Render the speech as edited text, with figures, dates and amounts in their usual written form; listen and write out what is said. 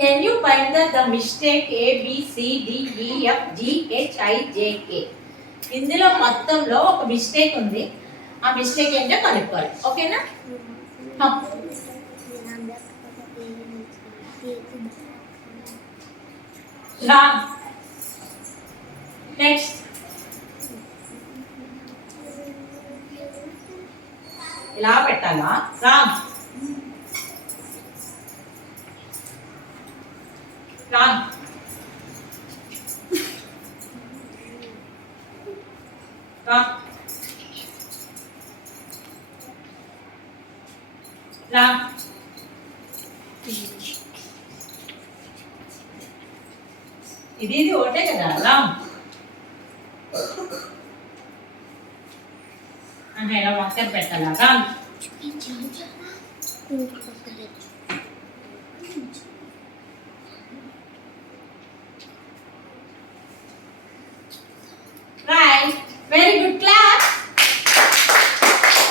Can you find the mistake A, B, C, D, E, F, G, H, I, J, K? ఇందులో మొత్తంలో ఒక మిస్టేక్ ఉంది. ఆ మిస్టేక్ ఏంటో కనుక్కోవాలి. ఓకేనా? రాంగ్. నెక్స్ట్. ఇలా పెట్టాలా? రాంగ్. రాంగ్. రాంగ్. రాంగ్. ఇది ఒకటే కదా. రాంగ్. అంటే ఇలా మొత్తం పెట్టాలా? రాంగ్. రైట్. Very good.